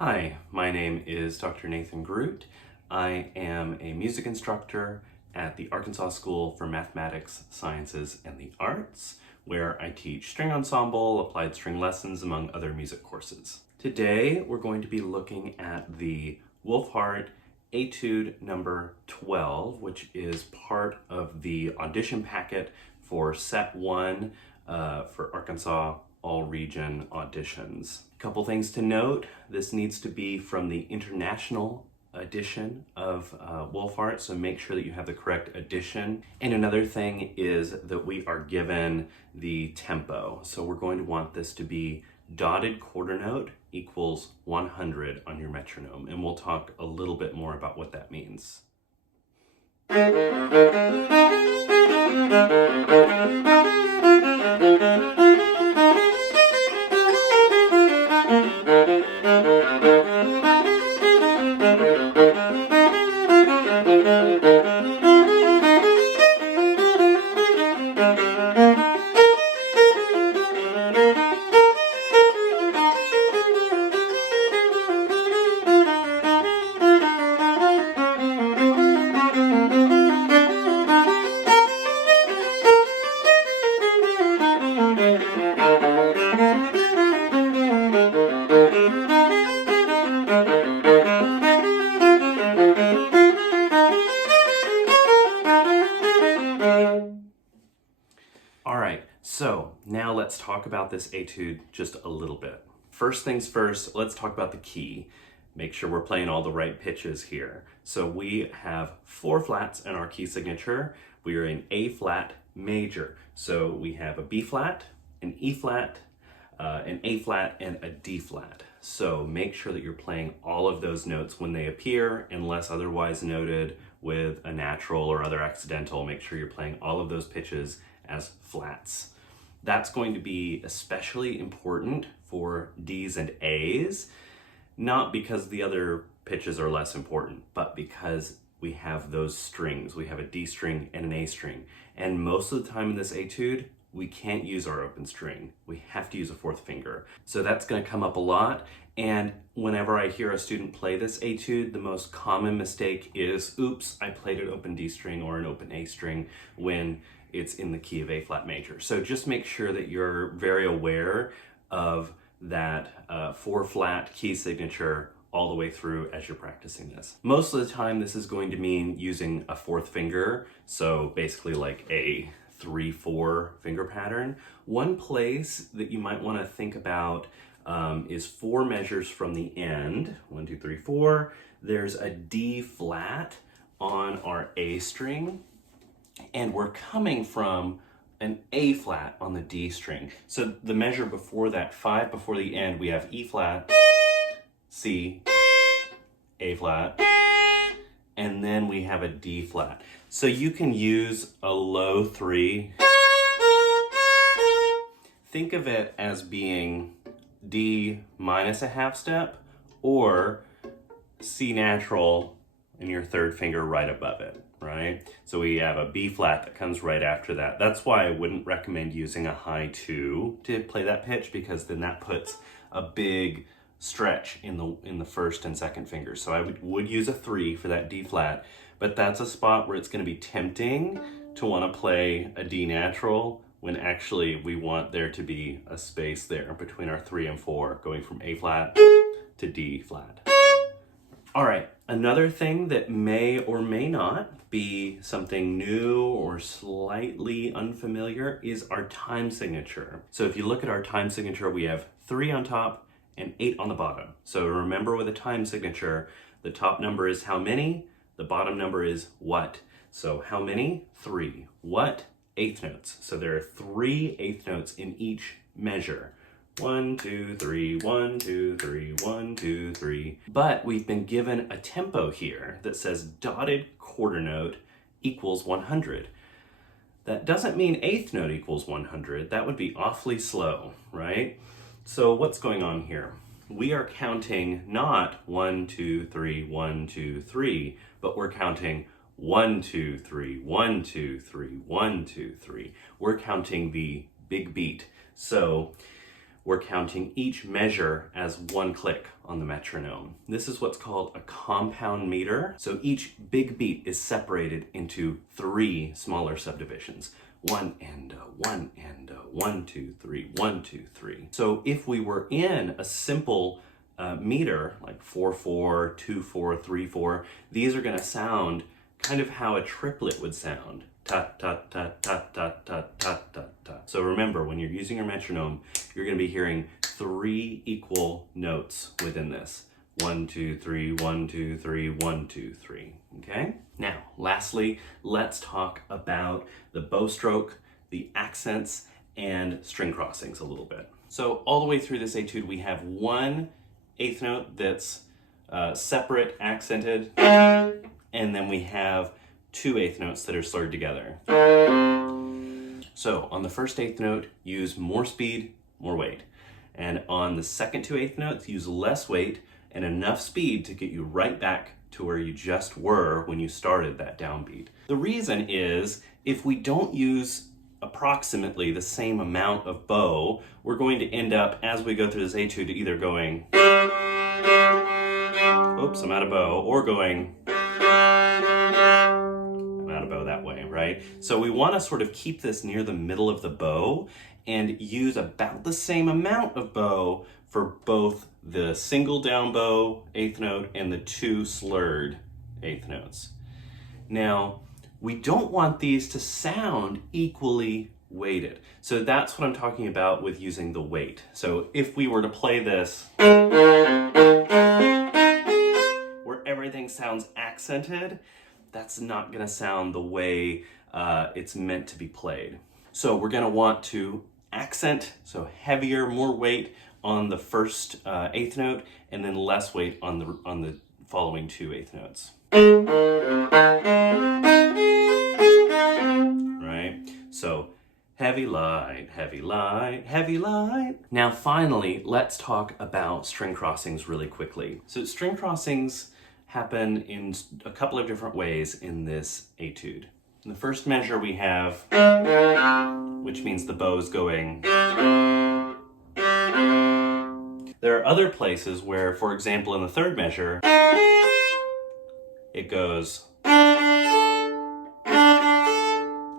Hi, my name is Dr. Nathan Groot. I am a music instructor at the Arkansas School for Mathematics, Sciences, and the Arts, where I teach string ensemble, applied string lessons, among other music courses. Today, we're going to be looking at the Wohlfahrt Etude number 12, which is part of the audition packet for Set 1 for Arkansas all-region auditions. A couple things to note: this needs to be from the international edition of Wohlfahrt, so make sure that you have the correct edition. And another thing is that we are given the tempo, so we're going to want this to be dotted quarter note equals 100 on your metronome, and we'll talk a little bit more about what that means. All right, so now let's talk about this etude just a little bit. First things first, let's talk about the key. Make sure we're playing all the right pitches here. So we have 4 flats in our key signature. We are in A flat major. So we have a B flat, an E flat, an A flat, and a D flat. So make sure that you're playing all of those notes when they appear, unless otherwise noted with a natural or other accidental. Make sure you're playing all of those pitches as flats. That's going to be especially important for D's and A's, not because the other pitches are less important, but because we have those strings. We have a D string and an A string. And most of the time in this etude, we can't use our open string. We have to use a 4th finger. So that's going to come up a lot. And whenever I hear a student play this etude, the most common mistake is, oops, I played an open D string or an open A string when it's in the key of A flat major. So just make sure that you're very aware of that 4 flat key signature all the way through as you're practicing this. Most of the time, this is going to mean using a 4th finger. So basically like a 3-4 finger pattern. One place that you might want to think about is 4 measures from the end. 1, 2, 3, 4. There's a D flat on our A string, and we're coming from an A flat on the D string. So the measure before that, 5 before the end, we have E flat, C, A flat, and then we have a D flat. So you can use a low 3. Think of it as being D minus a half step, or C natural and your 3rd finger right above it, right? So we have a B flat that comes right after that. That's why I wouldn't recommend using a high 2 to play that pitch, because then that puts a big stretch in the 1st and 2nd fingers. So I would use a 3 for that D flat, but that's a spot where it's going to be tempting to want to play a D natural when actually we want there to be a space there between our 3 and 4, going from A flat to D flat. All right, another thing that may or may not be something new or slightly unfamiliar is our time signature. So if you look at our time signature, we have 3 on top and 8 on the bottom. So remember, with a time signature, the top number is how many, the bottom number is what. So how many? 3. What? 8th notes. So there are 3 8th notes in each measure. 1, 2, 3, 1, 2, 3, 1, 2, 3. But we've been given a tempo here that says dotted quarter note equals 100. That doesn't mean 8th note equals 100. That would be awfully slow, right? So what's going on here? We are counting not 1, 2, 3, 1, 2, 3, but we're counting 1, 2, 3, 1, 2, 3, 1, 2, 3. We're counting the big beat. So we're counting each measure as one click on the metronome. This is what's called a compound meter. So each big beat is separated into 3 smaller subdivisions. 1 and 1 and 1, 2, 3, 1, 2, 3. So if we were in a simple meter like 4/4, 2/4, 3/4, these are going to sound kind of how a triplet would sound. Ta ta ta ta ta ta ta ta ta. So remember, when you're using your metronome, you're going to be hearing 3 equal notes within this. 1, 2, 3, 1, 2, 3, 1, 2, 3. Okay? Now, lastly, let's talk about the bow stroke, the accents, and string crossings a little bit. So all the way through this etude, we have 1 eighth note that's separate, accented, and then we have 2 eighth notes that are slurred together. So on the first eighth note, use more speed, more weight. And on the second 2 eighth notes, use less weight and enough speed to get you right back to where you just were when you started that downbeat. The reason is, if we don't use approximately the same amount of bow, we're going to end up, as we go through this etude, either going, oops, I'm out of bow, or going, I'm out of bow that way, right? So we want to sort of keep this near the middle of the bow and use about the same amount of bow for both the single down bow eighth note and the 2 slurred eighth notes. Now, we don't want these to sound equally weighted. So that's what I'm talking about with using the weight. So if we were to play this where everything sounds accented, that's not going to sound the way it's meant to be played. So we're going to want to accent, so heavier, more weight on the first eighth note, and then less weight on the following 2 eighth notes. Right? So heavy light, heavy light, heavy light. Now finally, let's talk about string crossings really quickly. So string crossings happen in a couple of different ways in this etude. In the first measure we have, which means the bow is going. There are other places where, for example, in the third measure, it goes.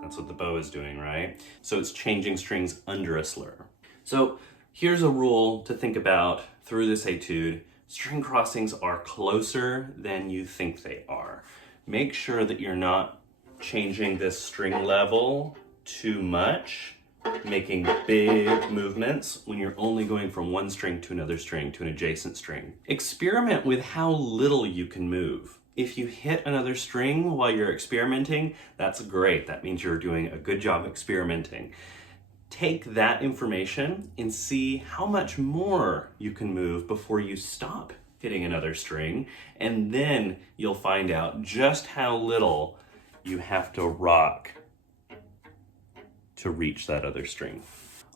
That's what the bow is doing, right? So it's changing strings under a slur. So here's a rule to think about through this etude. String crossings are closer than you think they are. Make sure that you're not changing this string level too much, making big movements when you're only going from one string to another string to an adjacent string. Experiment with how little you can move. If you hit another string while you're experimenting, that's great. That means you're doing a good job experimenting. Take that information and see how much more you can move before you stop hitting another string, and then you'll find out just how little you have to rock to reach that other string.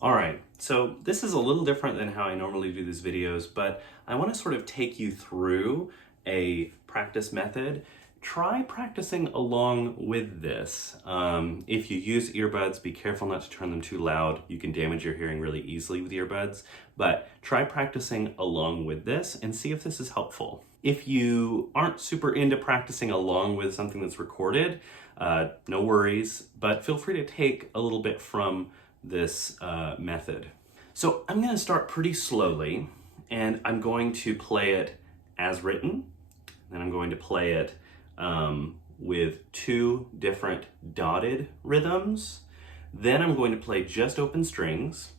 All right, so this is a little different than how I normally do these videos, but I want to sort of take you through a practice method. Try practicing along with this. If you use earbuds, be careful not to turn them too loud. You can damage your hearing really easily with earbuds, but try practicing along with this and see if this is helpful. If you aren't super into practicing along with something that's recorded, no worries, but feel free to take a little bit from this method. So I'm gonna start pretty slowly, and I'm going to play it as written, and I'm going to play it with 2 different dotted rhythms. Then I'm going to play just open strings,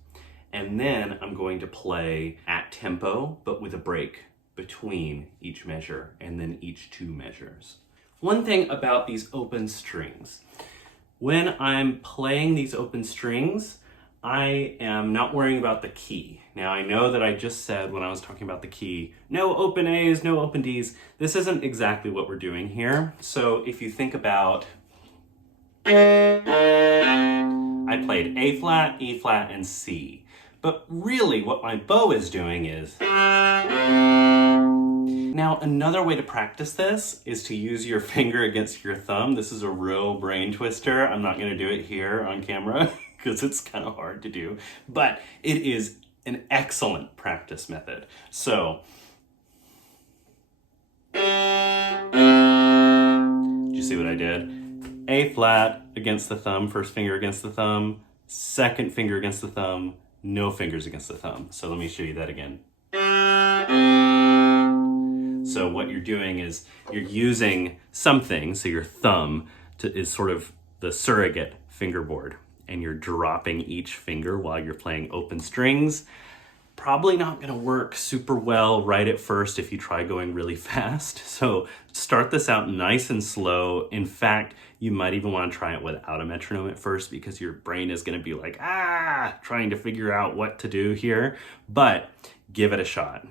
and then I'm going to play at tempo, but with a break between each measure and then each 2 measures. One thing about these open strings, when I'm playing these open strings, I am not worrying about the key. Now I know that I just said when I was talking about the key, no open A's, no open D's. This isn't exactly what we're doing here. So if you think about, I played A flat, E flat, and C. But really what my bow is doing is, now another way to practice this is to use your finger against your thumb. This is a real brain twister. I'm not gonna do it here on camera because it's kind of hard to do, but it is an excellent practice method. So, did you see what I did? A flat against the thumb, first finger against the thumb, second finger against the thumb, no fingers against the thumb. So let me show you that again. So what you're doing is you're using something, so your thumb is sort of the surrogate fingerboard, and you're dropping each finger while you're playing open strings. Probably not gonna work super well right at first if you try going really fast. So start this out nice and slow. In fact, you might even wanna try it without a metronome at first because your brain is gonna be like, trying to figure out what to do here, but give it a shot.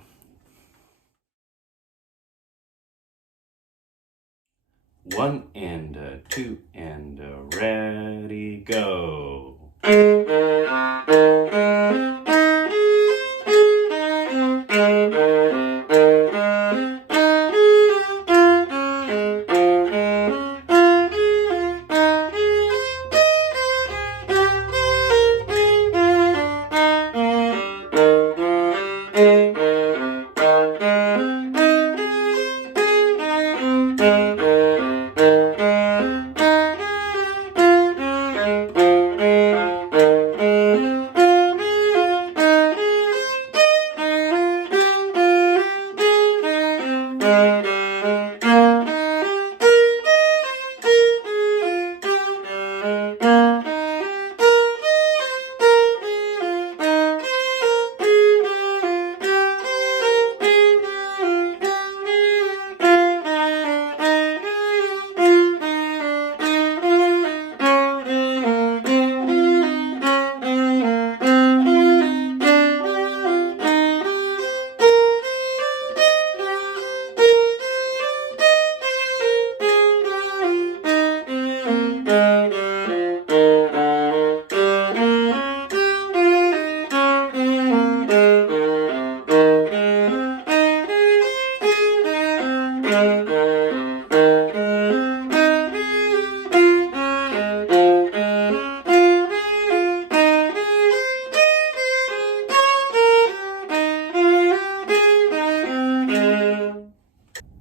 One and a two and a ready, go.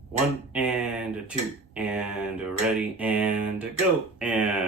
One and a two and a ready and a go and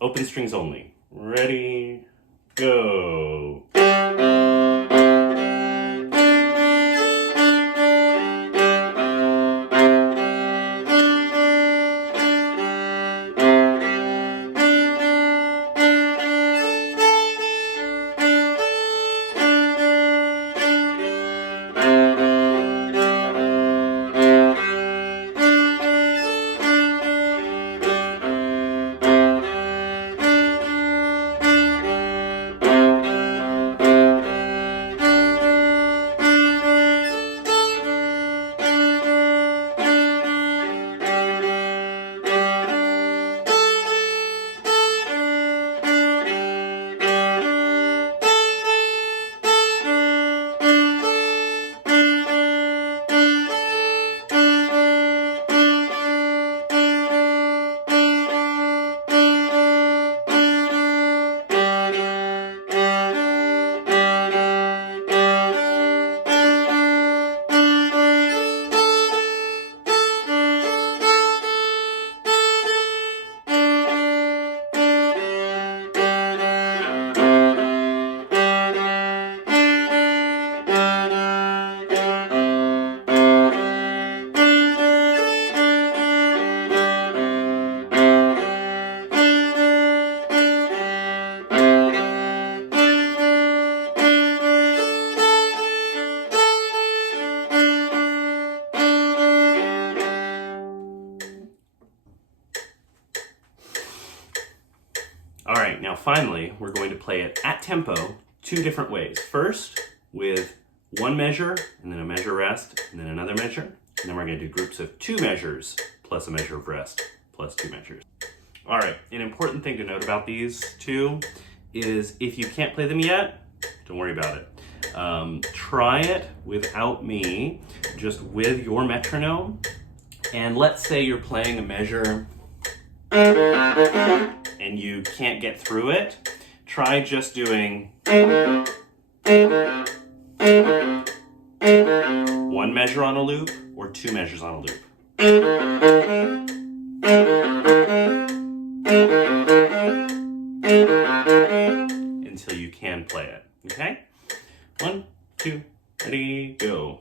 open strings only. Ready, go. All right, now finally, we're going to play it at tempo 2 different ways. First, with 1 measure, and then a measure rest, and then another measure. And then we're going to do groups of 2 measures, plus a measure of rest, plus 2 measures. All right, an important thing to note about these 2 is if you can't play them yet, don't worry about it. Try it without me, just with your metronome. And let's say you're playing a measure and you can't get through it, try just doing 1 measure on a loop or 2 measures on a loop. Until you can play it, okay? 1, 2, ready, go.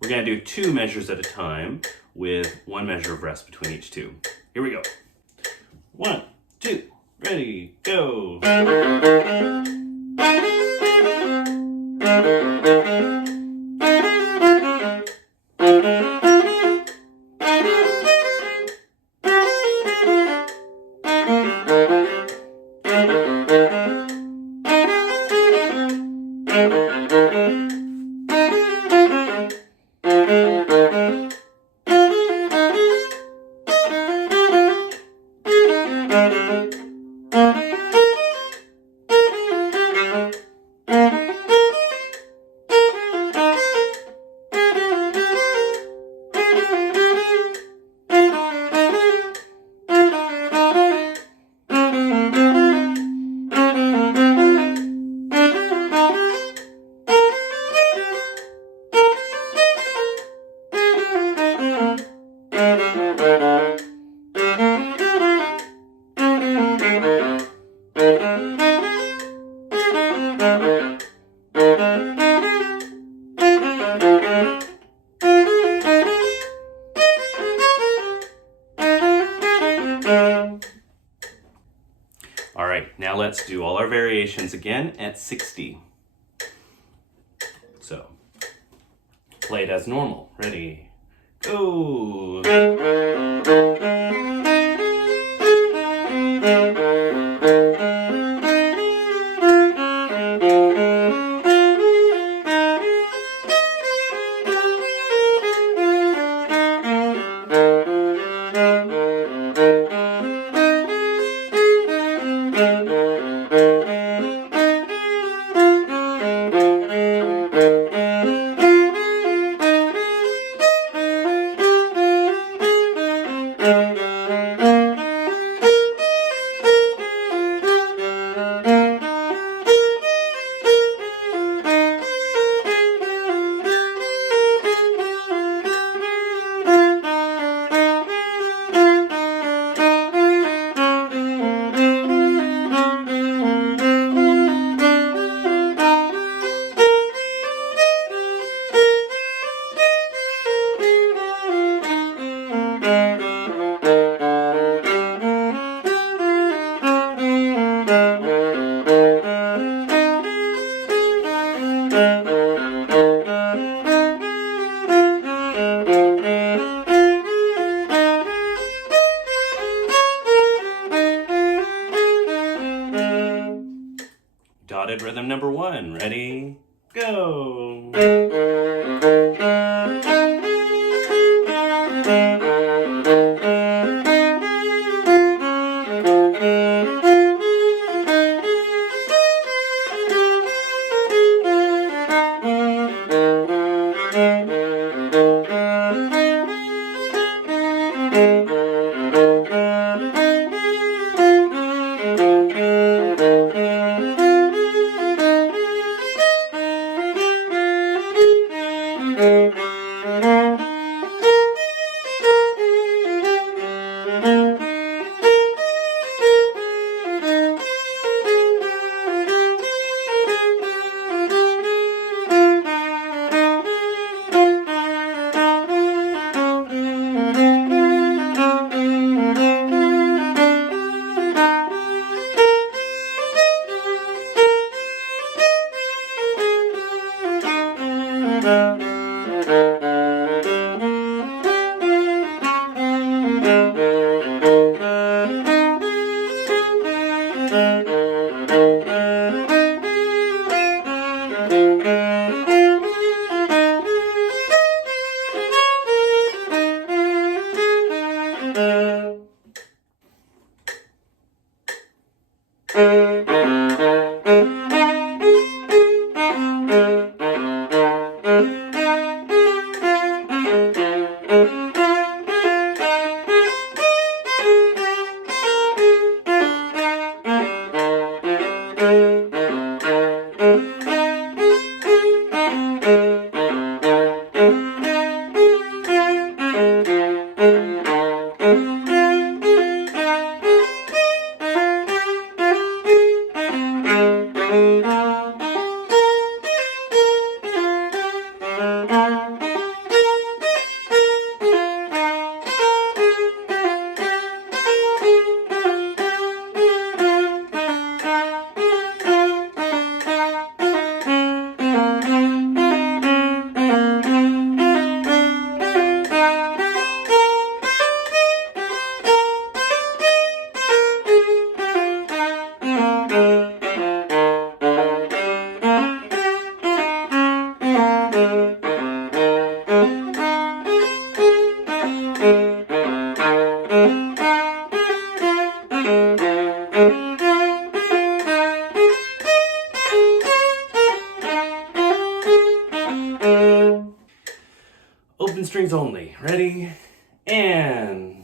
We're going to do 2 measures at a time with 1 measure of rest between each 2. Here we go. 1, 2, ready, go. All right, now let's do all our variations again at 60. So, play it as normal. Ready, go! Dotted rhythm number 1. Ready, go! Open strings only. Ready? And...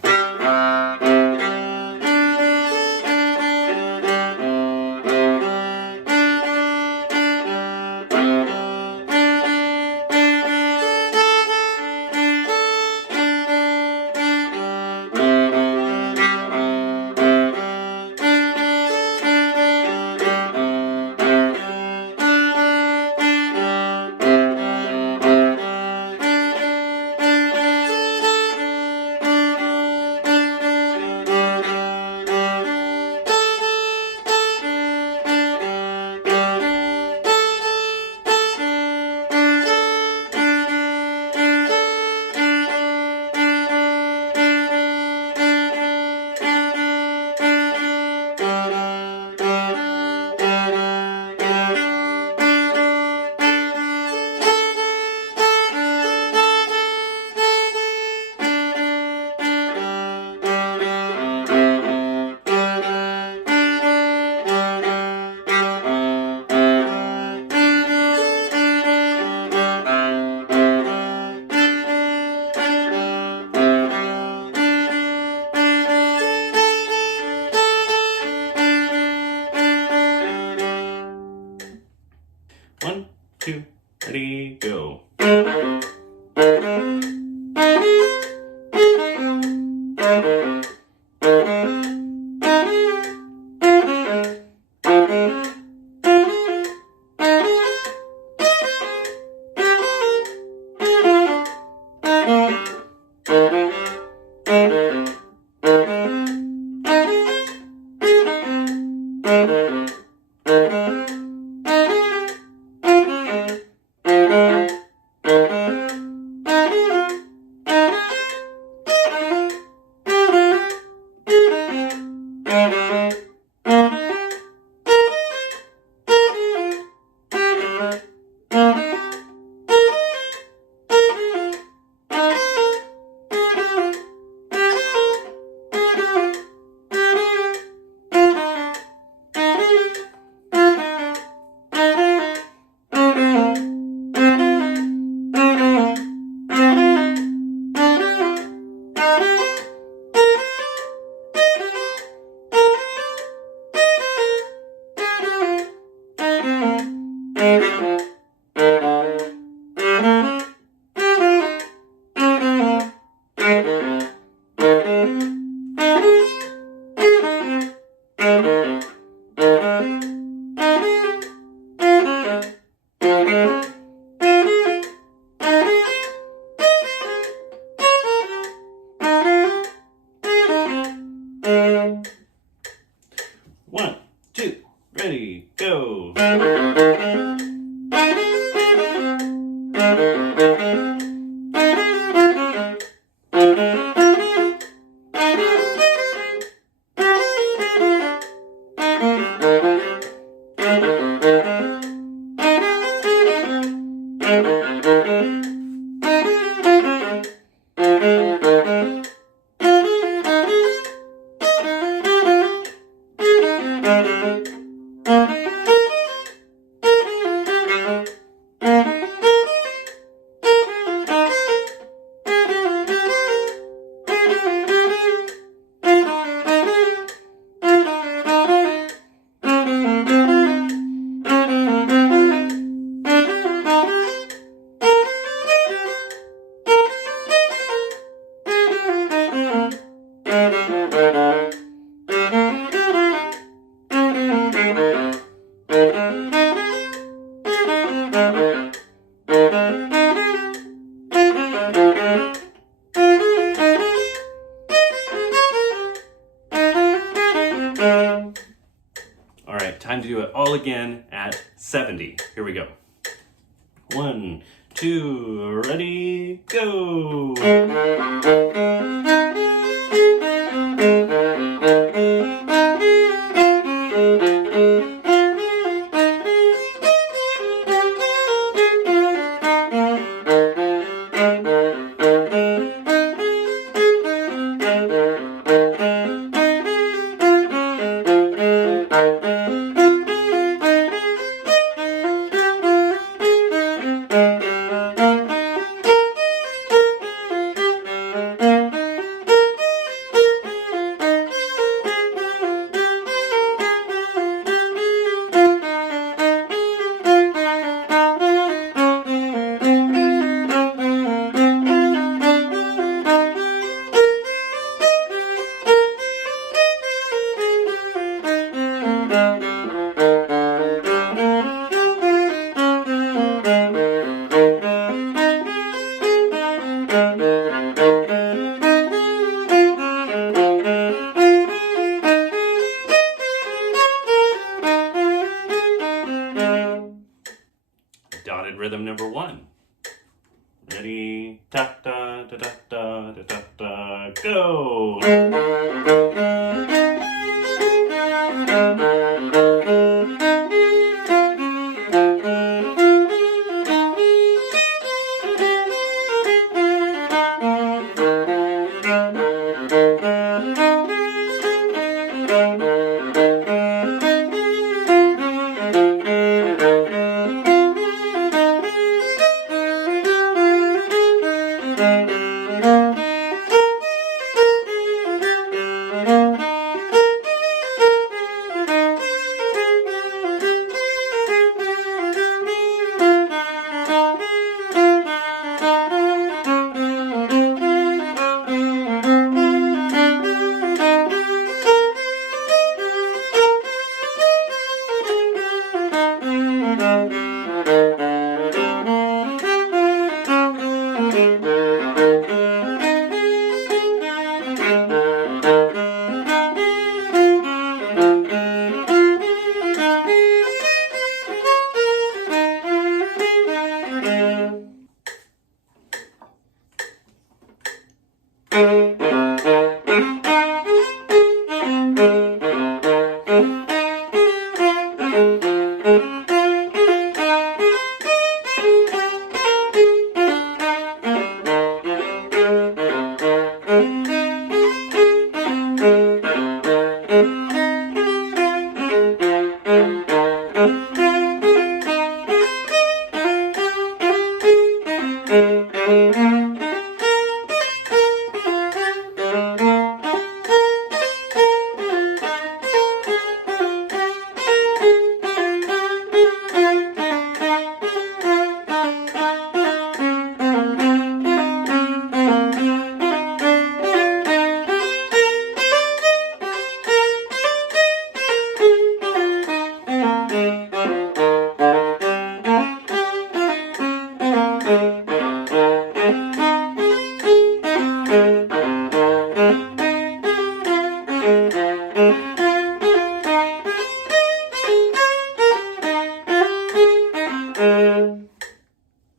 time to do it all again at 70. Here we go. 1, 2, ready, go! Dotted rhythm number 1. Ready, ta da da da da da da da, go!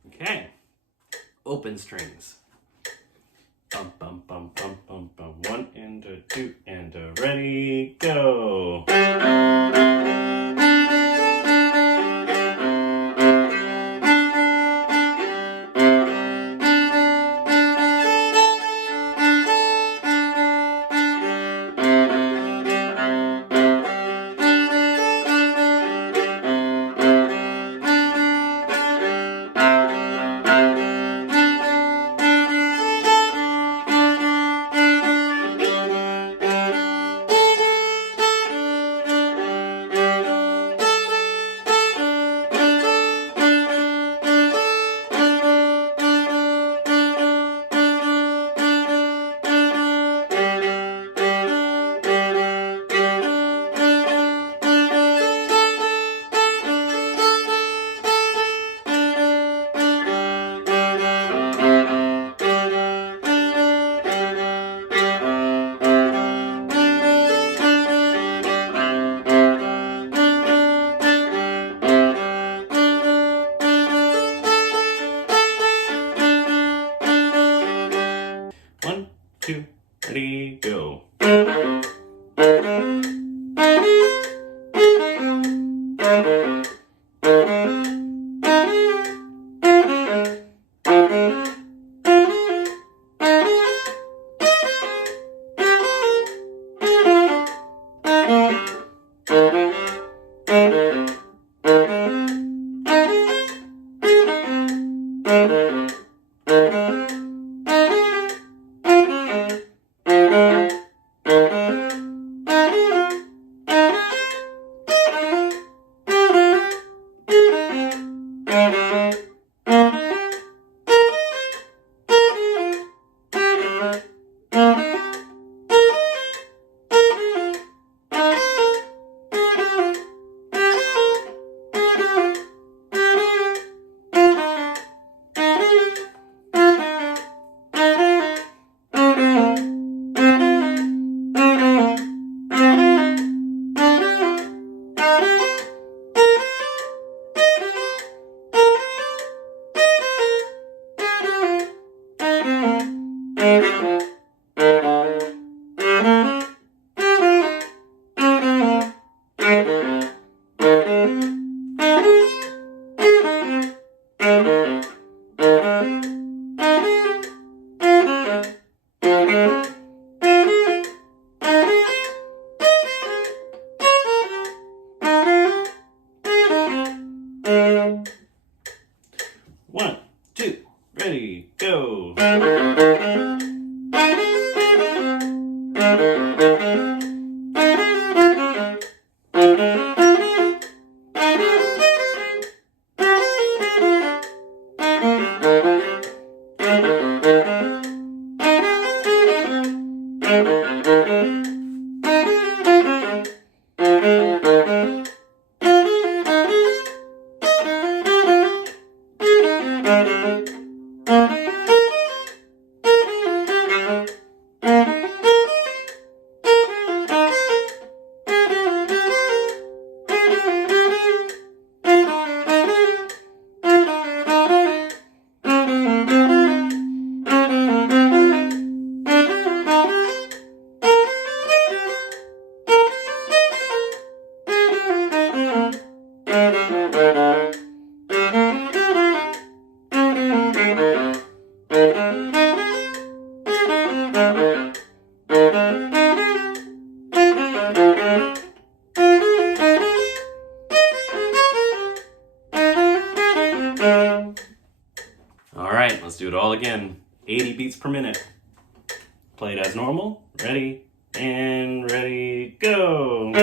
Okay, open strings. Bum, bum, bum, bum, bum, bum. 1 and a 2 and a ready, go. 2, ready, go. One, two, ready, go. All right, let's do it all again. 80 beats per minute. Play it as normal. Ready, and ready, go.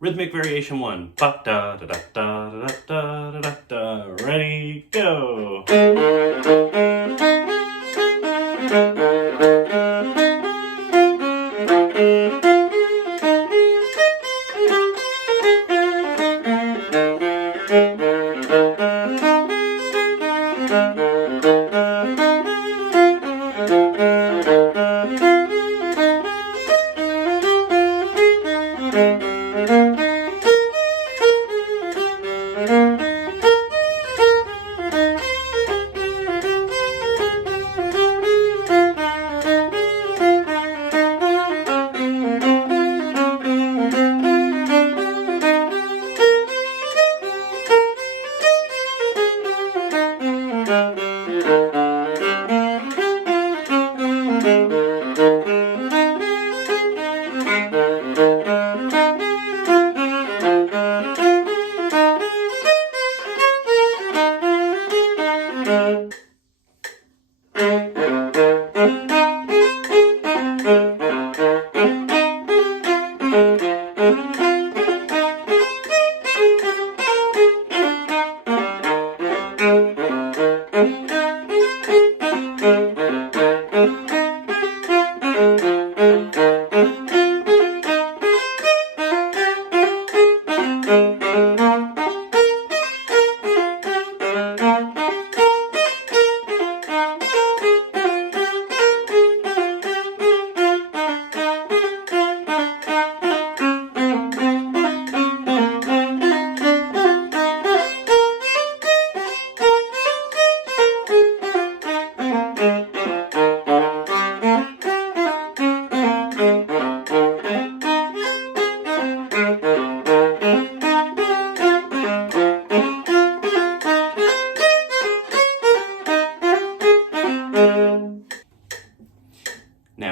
Rhythmic variation 1. Ba da da da da da da da da da. Ready, go.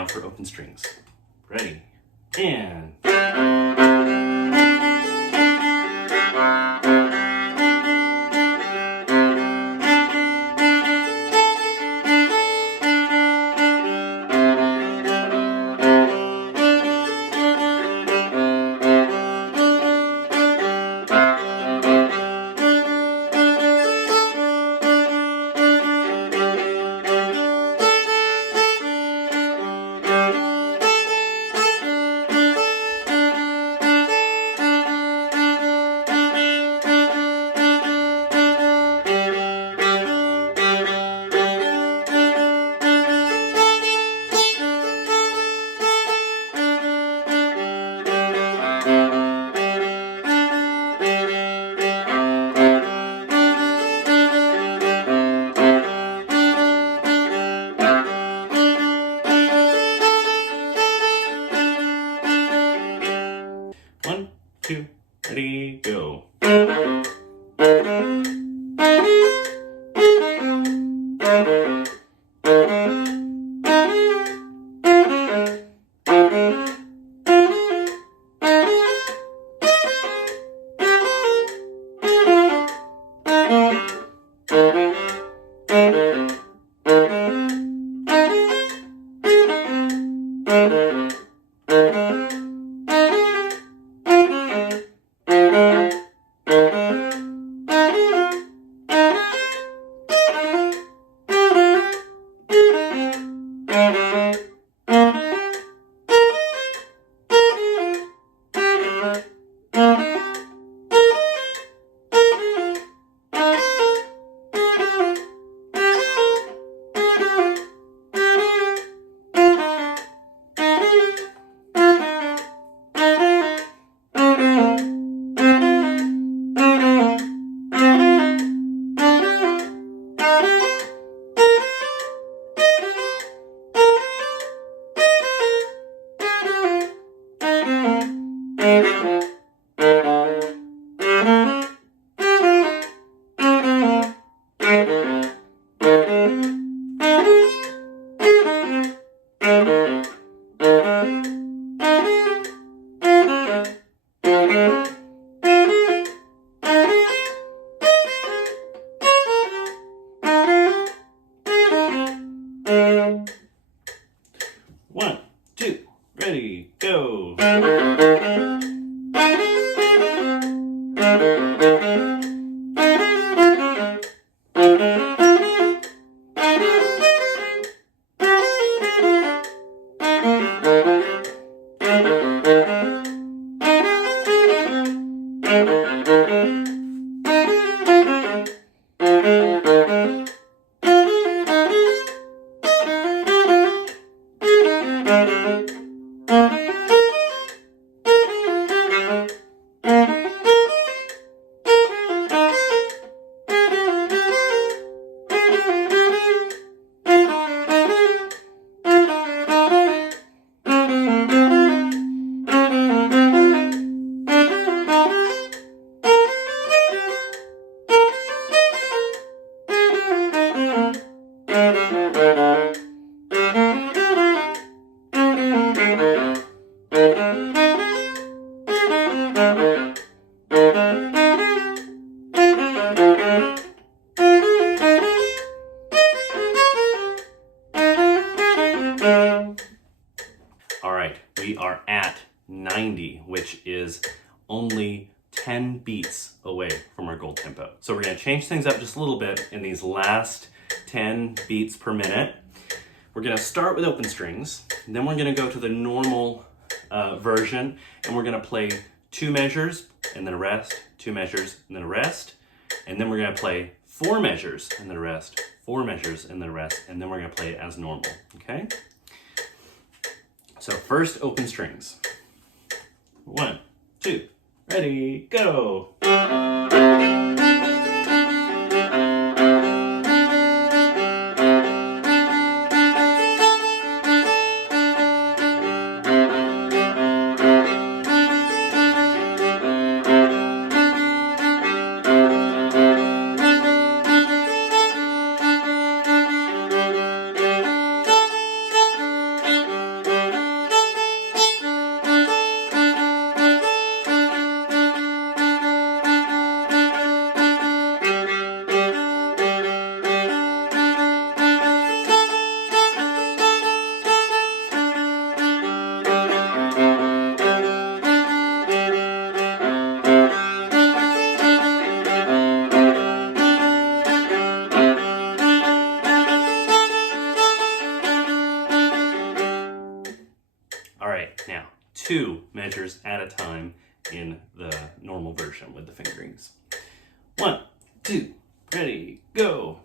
for open strings. Ready? And... One, two, ready, go. One, two, ready, go. All right, we are at 90, which is only 10 beats away from our goal tempo. So we're gonna change things up just a little bit in these last 10 beats per minute. We're gonna start with open strings, then we're gonna go to the normal version, and we're gonna play 2 measures and then a rest, 2 measures and then a rest, and then we're gonna play 4 measures and then a rest, 4 measures and then a rest, and then we're gonna play it as normal, okay? So first, open strings. 1, 2, ready, go. 2 measures at a time in the normal version with the fingerings. 1, 2, ready, go.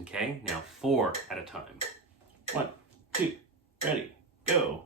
Okay, now 4 at a time. 1, 2, ready, go.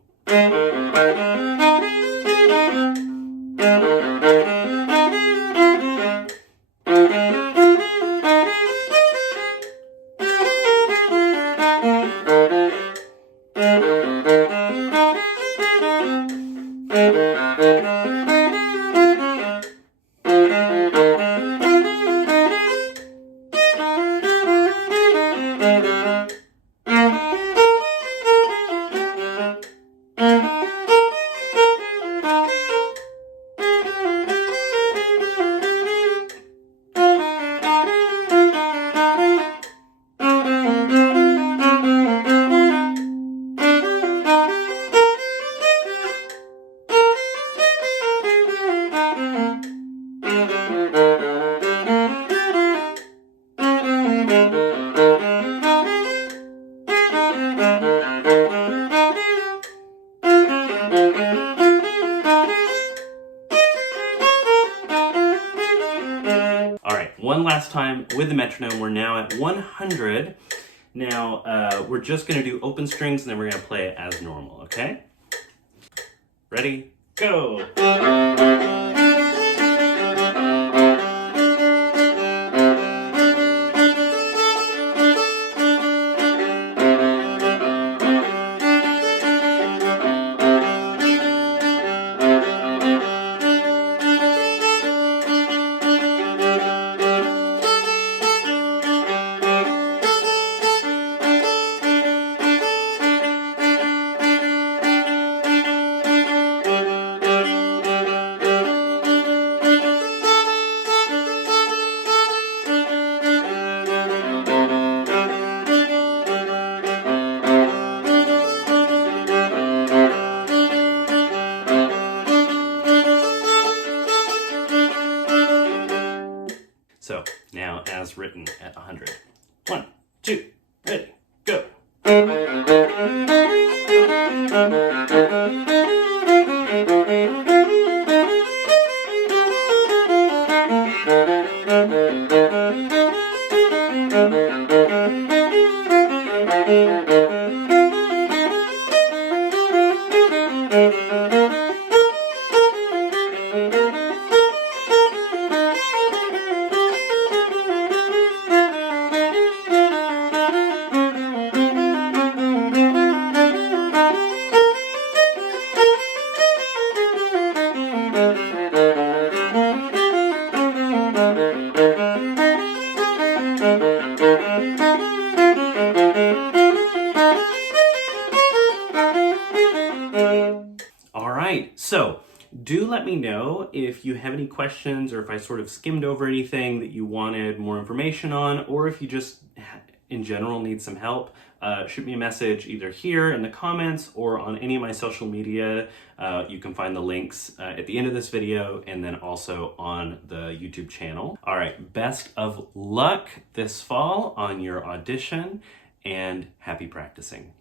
All right, one last time with the metronome. We're now at 100. Now, we're just gonna do open strings and then we're gonna play it as normal, okay? Ready, go. So now as written at 100. 1, 2, ready, go. All right, so do let me know if you have any questions or if I sort of skimmed over anything that you wanted more information on, or if you just in general need some help. Shoot me a message either here in the comments or on any of my social media. You can find the links at the end of this video and then also on the YouTube channel. All right, best of luck this fall on your audition, and happy practicing.